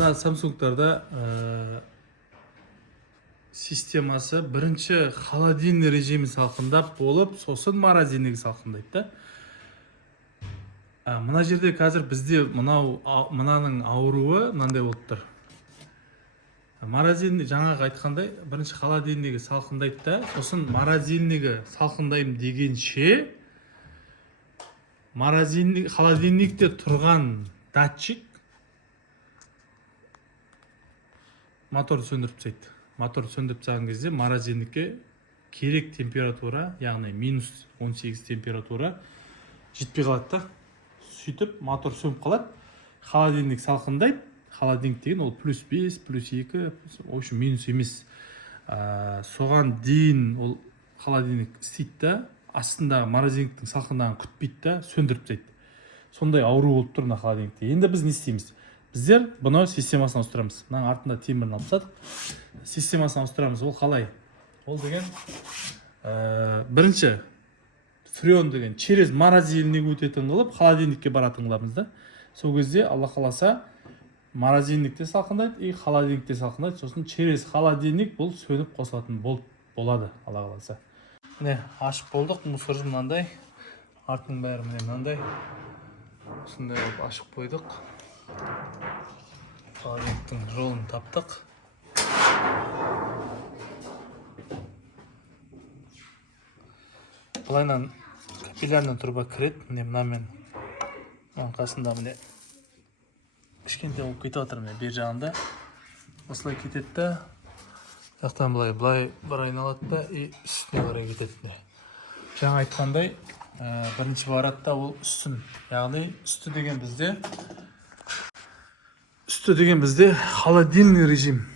мына Samsung'дарда системасы бірінші холодильный режимі салқындап болып, сосын морозильник салқындайды да. Мына жерде қазір бізде мынаның ауруы мынандай болып тұр. Морозильник жаңағы айтқандай, бірінші холодильнигі салқындайды да, сосын морозильнигі салқындаймын дегенше холодильникте тұрған датчик мотор сөндіріп тастайды. Мотор сөндіріп тастаған кезде морозильникке керек температура, яғни минус 18 температура жетпей қалады да. Сөйтіп мотор сөніп қалады, холодильник салқындайды. Холодильник деген ол плюс 5, плюс 2, в общем минус емес. Соған дейін ол холодильник істейді да, астында морозильниктің салқындағын күтпейді да, сөндіріп тастайды. Сондай ауру болып тұр мына холодильникте. Енді біз не істейміз? Біздер бұны системасына ауыстырамыз. Мынаның артында темірін алып тастадық. Системасына ауыстырамыз. Ол қалай? Ол деген бірінші фреон деген через морозильник өтетін қылып холодильникке баратын қыламыз да. Сол кезде Алла қаласа морозильникте салқындайды и холодильникте салқындайды. Сосын через холодильник бұл сөніп қосылатын болады Алла қаласа. Міне ашып болдық. Мусор мынандай. Артының бәрі міне мынандай. Осындай ашып қойдық. Холодильниктің жолын таптық. Былайнан капиллярный труба кіреді. Міне мынамен қасында міне кішкентай болып кетіп жатыр міне бер жағында. Осылай кетеді да, жақтан былай бір айналады да и үстіне қарай кетеді. Жаңа айтқандай, бірінші барады да ол үстін. Яғни үсті деген бізде холодильный режим.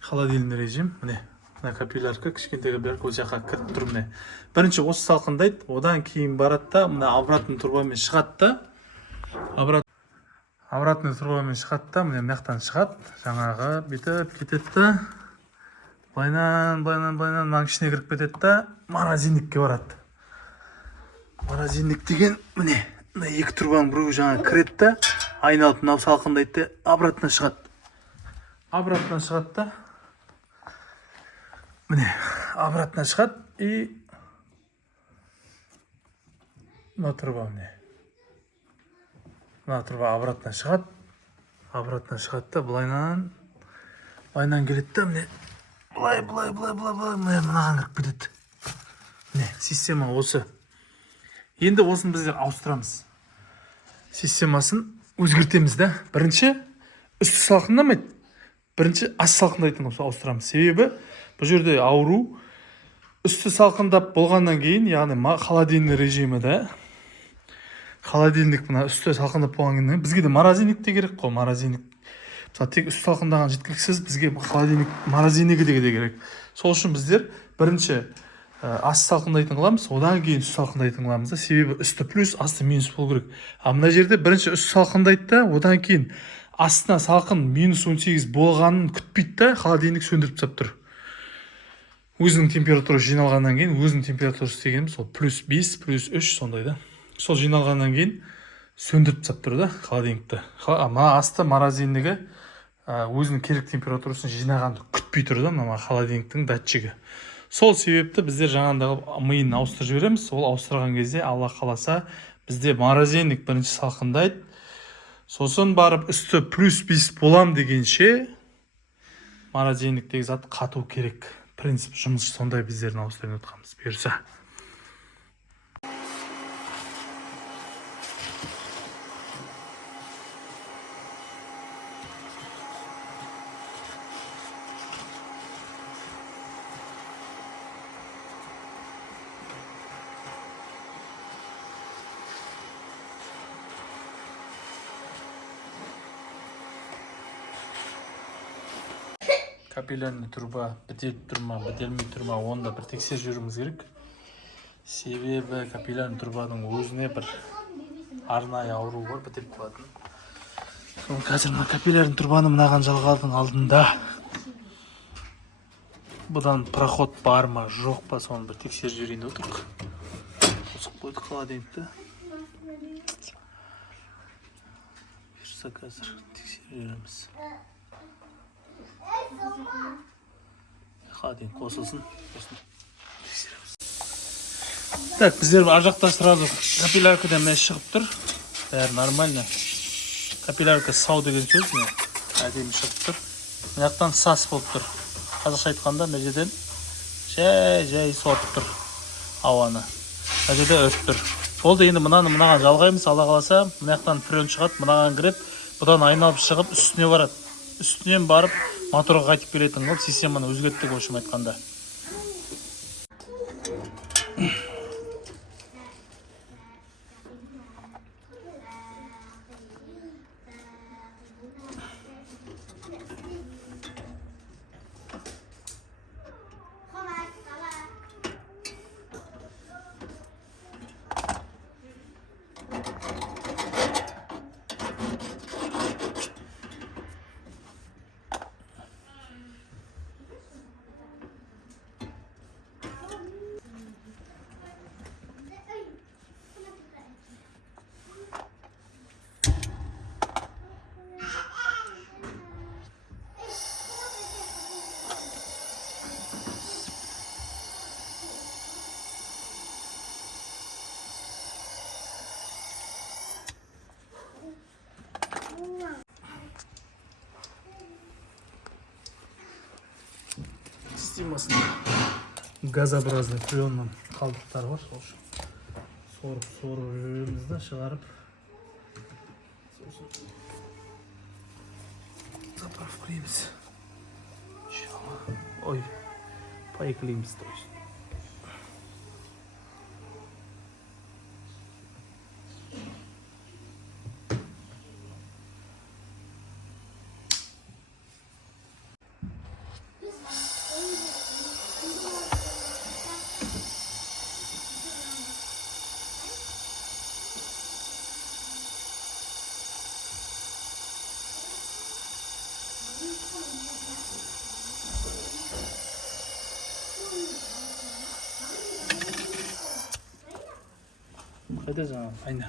Холодильный режим. Міне капиллярка, кішкентай капиллярка ол жаққа кіріп тұр міне. Бірінші осы салқындайды, одан кейін барады да, мына обратный трубамен шығады да. Обратный трубамен шығады да, міне мынаяқтан шығады. Жаңағы бүйтіп кетеді да. Байнан мынаның ішіне кіріп кетеді да, морозильникке барады. Морозильник деген міне екі трубаның біреуі жаңа кіреді да, айналып мынау салқындайды да, обратно шығады. Обратно шығады да. Міне, обратно шығады и мына труба міне. Мына труба обратно шығады. Обратно шығады да, былайнан келеді да, міне. Былай, мынаған кіріп кетеді. Міне, система осы. Енді осын біздер ауыстырамыз. Системасын өзгертеміз да. Бірінші үсті салқындамайды. Бірінші ас салқындайтын осы ауыстырамыз. Себебі бұл жерде ауру үсті салқындап болғаннан кейін, яғни холодильный режимі да. Холодильник мына үсті салқындап болғаннан кейін бізге де морозильник те керек қой, морозильник. Мысалы тек үсті салқындаған жеткіліксіз, бізге холодильник, морозильнигі де керек. Сол үшін біздер бірінші ас салқындайтын қыламыз, одан кейін үсті салқындайтын қыламыз да. Себебі үсті плюс, асты минус болу керек. Мына жерде бірінші үсті салқындайды да, одан кейін астына салқын минус 18 болғанын күтпейді да, холодильник сөндіріп тастап тұр. Өзінің температурасы жиналғаннан кейін, өзінің температурасы дегеніміз сол плюс 5, плюс 3 сондай да. Сол жиналғаннан кейін сөндіріп тастап тұр да холодильникті. Мына асты морозильнигі өзінің керек температурасын жинағанды күтпей тұр да, мына холодильниктің датчигі. Сол себепті біздер жаңағындағы миын ауыстырып жібереміз. Ол ауыстырған кезде Алла қаласа бізде морозильник бірінші салқындайды. Сосын барып үсті плюс 5 болам дегенше морозильниктегі зат қату керек. Принцип жұмыс сондай біздердің ауыстырып отқанымыз бұйырса. Капиллярный труба бітеліп тұр ма, бітелмей тұр ма, оны да бір тексеріп жүруіміз керек. Себебі капиллярный трубаның өзіне бір арнайы ауру бар, бітеліп қалатын. Соны қазір мына капиллярный трубаны мынаған жалғаудың алдында бұдан проход бар ма, жоқ па, соны бір тексеріп жіберейін деп отырмық. Қосып қойдық холодильникті. болса қазір тексереріміз. Дейін қосылсын. Тексереміз. Так, біздер ар жақта сразу капилляркадан мәз шығып тұр. Бәрі нормально. Капиллярка сау деген сөз не? Әдемі шығып тұр. Мына жақтан сас болып тұр. Қазақша айтқанда мына жерден жай сорып тұр ауаны. Мына жерде өтіп тұр. Болды, енді мынаған жалғаймыз. Алла қаласа, мына жақтан френ шығады, мынаған кіреді. Бұдан айналып шығып үстіне барады. Үстінен барып моторға қайтып келетін қылып системаны өзгерттік өшім айтқанда. Системасында газообразный френнің қалдықтары бар, сол үшін сорып жүрміз да шығарып заправкалаймыз. Ой, пайкалаймыз, то есть. Қайда жаңа, айна.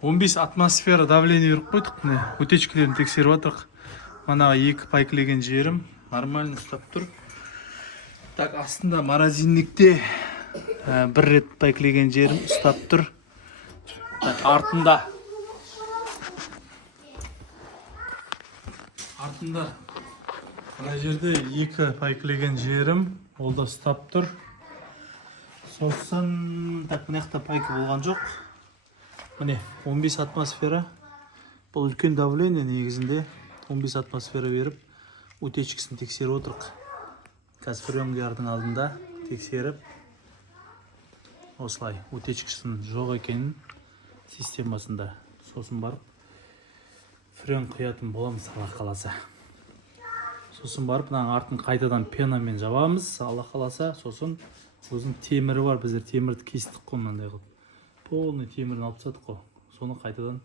Он бес атмосфера давление беріп қойдық, міне утечкілерін тексеріп жатырық. Манаға 2 пайкілеген жерім нормально ұстап тұр. Так, астында морозильникте бір рет пайкілеген жерім ұстап тұр. Так, артында мына жерде 2 пайкілеген жерім ол да ұстап тұр. Сосын, так, мына жақта пайкі болған жоқ. Міне 15 атмосфера. Бұл үлкен давление негізінде 15 атмосфера беріп утечкісін тексеріп отырық. Қазір френлердің алдында тексеріп, осылай утечкісінің жоқ екенін системасында. Сосын барып френ құятын боламыз, Алла қаласа. Сосын барып мынаның артын қайтадан пенамен жабамыз, Алла қаласа. Сосын өзінің темірі бар, біздер темірді кестік қой мынандай қылып. Полный темірін алып тастадық қой. Соны қайтадан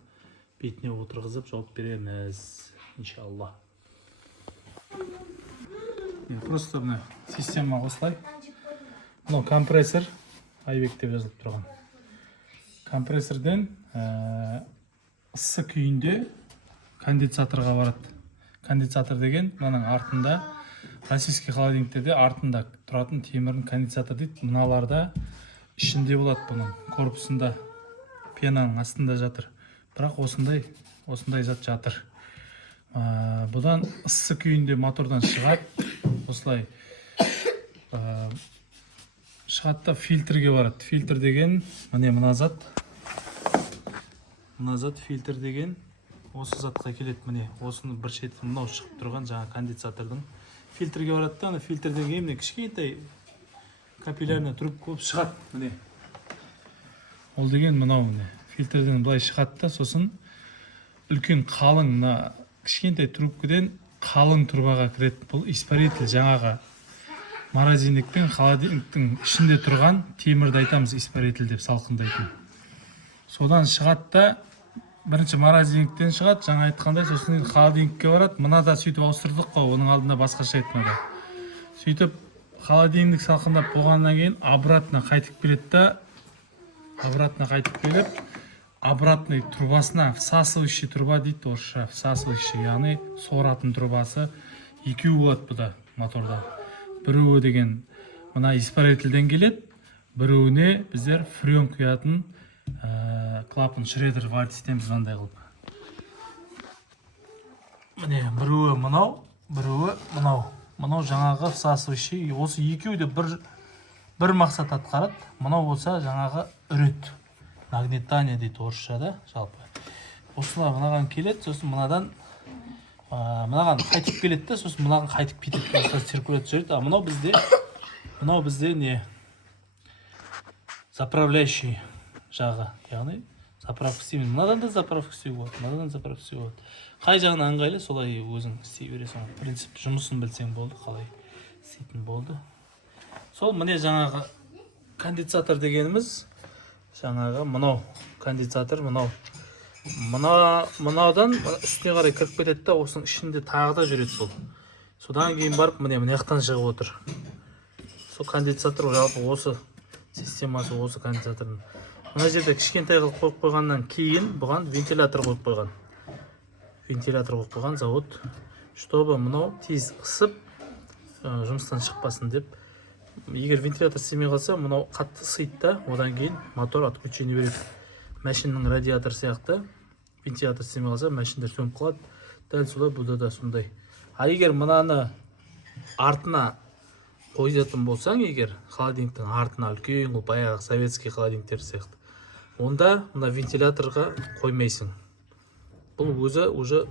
бетіне отырғызып жауап береміз, иншалла. Просто мына система осылай. Мынау компрессор, Айбек деп жазылып тұрған. Компрессорден ыссы күйінде конденсаторға барады. Конденсатор деген мынаның артында, российский холодильниктерде артында тұратын темірдің конденсатор дейді. Мыналарда ішінде болады, бұның корпусында, пенаның астында жатыр. Бірақ осындай зат жатыр. Бұдан ыссы күйінде мотордан шығады. Осылай шығады да фильтрге барады. Фильтр деген мына зат. Мына зат фильтр деген осы затқа келеді. Міне осының бір шеті мынау шығып тұрған жаңа конденсатордың фильтрге барады да, фильтрден кейін міне кішкентай капиллярный трубка болып шығады. Міне ол деген мынау міне фильтрден былай шығады да, сосын үлкен қалың мына кішкентай трубкадан қалың трубаға кіреді. Бұл испаритель, жаңағы морозильник пен холодильниктің ішінде тұрған темірді айтамыз испаритель деп, салқындайтын. Содан шығады да бірінші морозильниктен шығады, жаңа айтқандай, сосын холодильникке барады. Мына да сөйтіп ауыстырдық қой, оның алдында басқаша еді мына. Сөйтіп холодильник салқындап болғаннан кейін обратно қайтып келеді да, обратный трубасына, всасывающий труба дейді орысша, всасывающий, яғни соратын трубасы екеу болады бұда моторда. Біреуі деген мына испарительден келеді, біреуіне біздер френ құятын клапан шредер бар істейміз мынандай қылып. Міне біреуі мынау, біреуі мынау. Мынау жаңағы всасывающий, осы екеуі де бір мақсат атқарады. Мынау болса жаңағы үрет. Нагнетание дейді орысшада жалпы. Осылар мынаған келеді, сосын мынаған қайтып келеді да, сосын мынаған қайтып кетеді. Осылар циркуляция жүреді. Мынау бізде не? Заправляющий жағы. Яғни заправка істейміз. Мынадан да заправка істеуге болады. Қай жағына ыңғайлы, солай өзің істей бересің. Принцип жұмысын білсең болды, қалай істейтін болды. Сол міне жаңағы конденсатор дегеніміз, жаңағы мынау конденсатор, мынаудан үстіне қарай кіріп кетеді да, осының ішінде тағы да жүреді бұл. Содан кейін барып міне жақтан шығып отыр. Сол конденсатор жалпы осы системасы, осы конденсатордың. Мына жерде кішкентай қылып қойып қойғаннан кейін бұған вентилятор қойып қойған. Завод, чтобы мынау тез ысып жұмыстан шықпасын деп. Егер вентилятор істемей қалса, мынау қатты ысиды да, одан кейін мотор отключение береді. Машинның радиатор сияқты вентилятор істемей қалса, машиндер сөніп қалады. Дәл солай бұда да сондай. А егер мынаны артына қойатын болсаң, егер холодильниктің артына үлкен қылып, баяғы советский холодильниктер сияқты, онда мына вентиляторға қоймайсың. Бұл өзі уже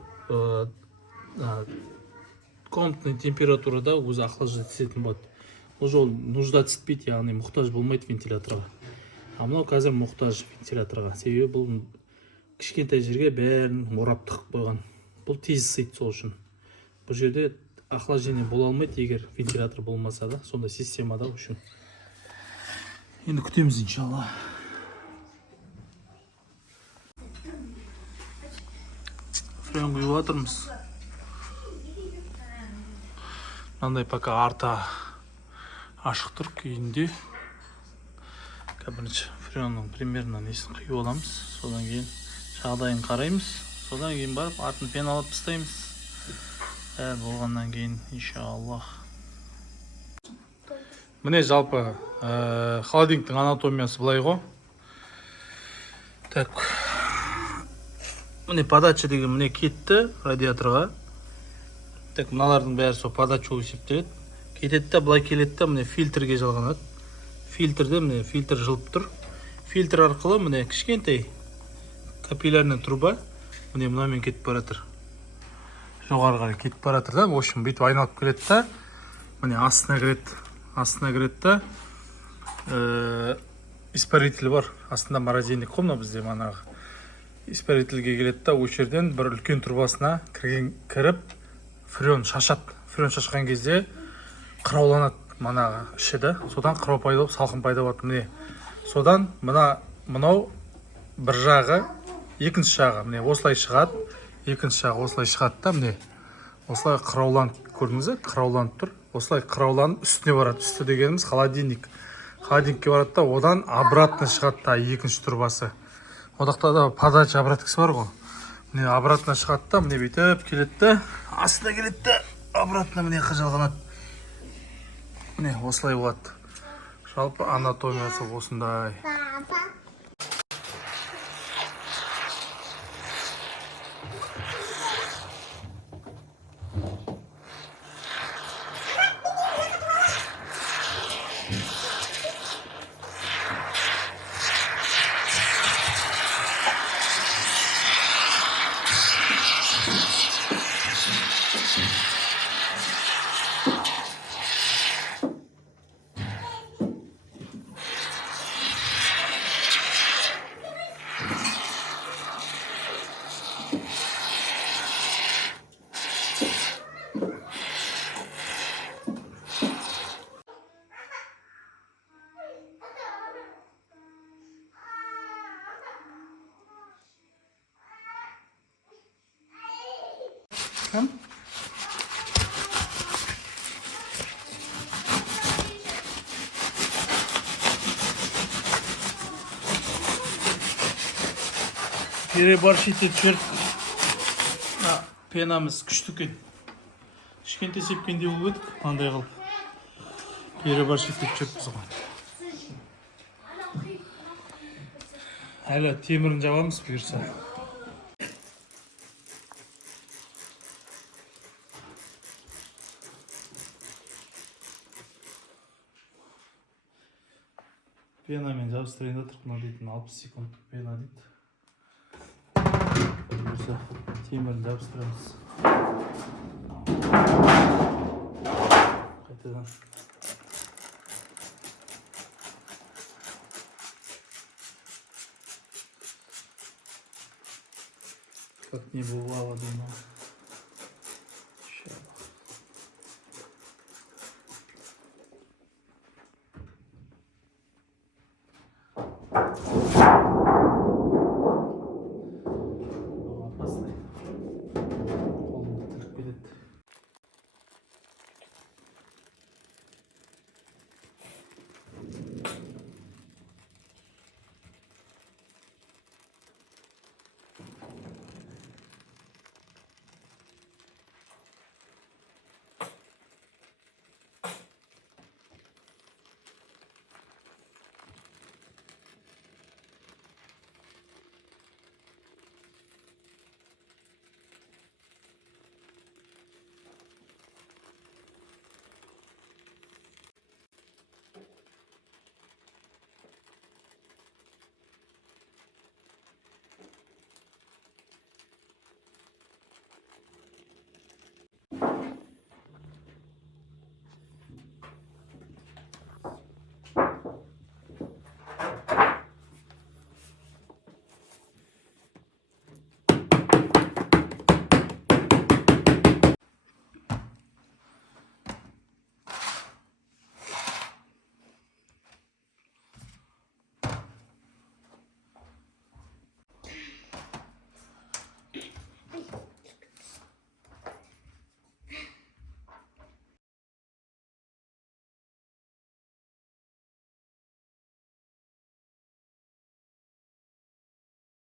комнатный температурада өзі охлаждать ететін болады. Уже ол нужда түспейді, яғни мұқтаж болмайды вентиляторға. А мынау қазір мұқтаж вентиляторға. Себебі бұл кішкентай жерге бәрін орап тығып қойған. Бұл тез ысиды сол үшін. Бұл жерде охлаждение бола алмайды, егер вентилятор болмаса да, сондай системада үшін. Енді күтеміз иншалла. Френ құйып жатырмыз. Мынандай пока арта ашық тұр күйінде. Бірінші френнің примерно несін құйып аламыз. Содан кейін жағдайын қараймыз. Содан кейін барып артын пеналап тастаймыз. Болғаннан кейін иншаллах. Міне жалпы холодильниктің анатомиясы былай ғой. Так. Міне подача деген міне кетті радиаторға. Так, мыналардың бәрі сол подача болып есептеледі. Кетеді де, былай келеді де, міне фильтрге жалғанады. Фильтрде міне фильтр жылып тұр. Фильтр арқылы міне кішкентай капиллярный труба міне мынамен кетіп баратыр. Жоғары қарай кетіп баратыр да, в общем, бүйтіп айналып келеді да, міне астына кіреді да, испаритель бар. Астында морозильник қой мына бізде манағы. Испарительге келеді да, осы жерден бір үлкен трубасына кіріп френ шашады. Френ шашқан кезде қырауланады манағы іші да. Содан қырау пайда болып, салқын пайда болады. Міне содан мынау бір жағы, екінші жағы міне осылай шығады. Екінші жағы осылай шығады да, міне осылай қырауланып, көрдіңіз бе? Қырауланып тұр. Осылай қырауланып үстіне барады. Үсті дегеніміз холодильник. Холодильникке барады да, одан обратно шығады да, екінші трубасы. Одақта да подача обраткасы бар ғой. Міне обратно шығады да, міне бүйтіп келеді да, астына келеді да, обратно міне жалғанады. Міне осылай болады. Жалпы анатомиясы осындай. Кім? Переборщить етіп пенамыз күшті екен. Кішкентай сепкендей болып едік, андай қылып. Переборщить етіп жүріппіз ғой. Әлі темірін жабамыз бұйырса. Пенамен жабыстырайын да тұрып, мына дейтін 60 секундтық пена дейді. Бұйырса темірін жабыстырамыз. Қайтадан. Как не бывало дома.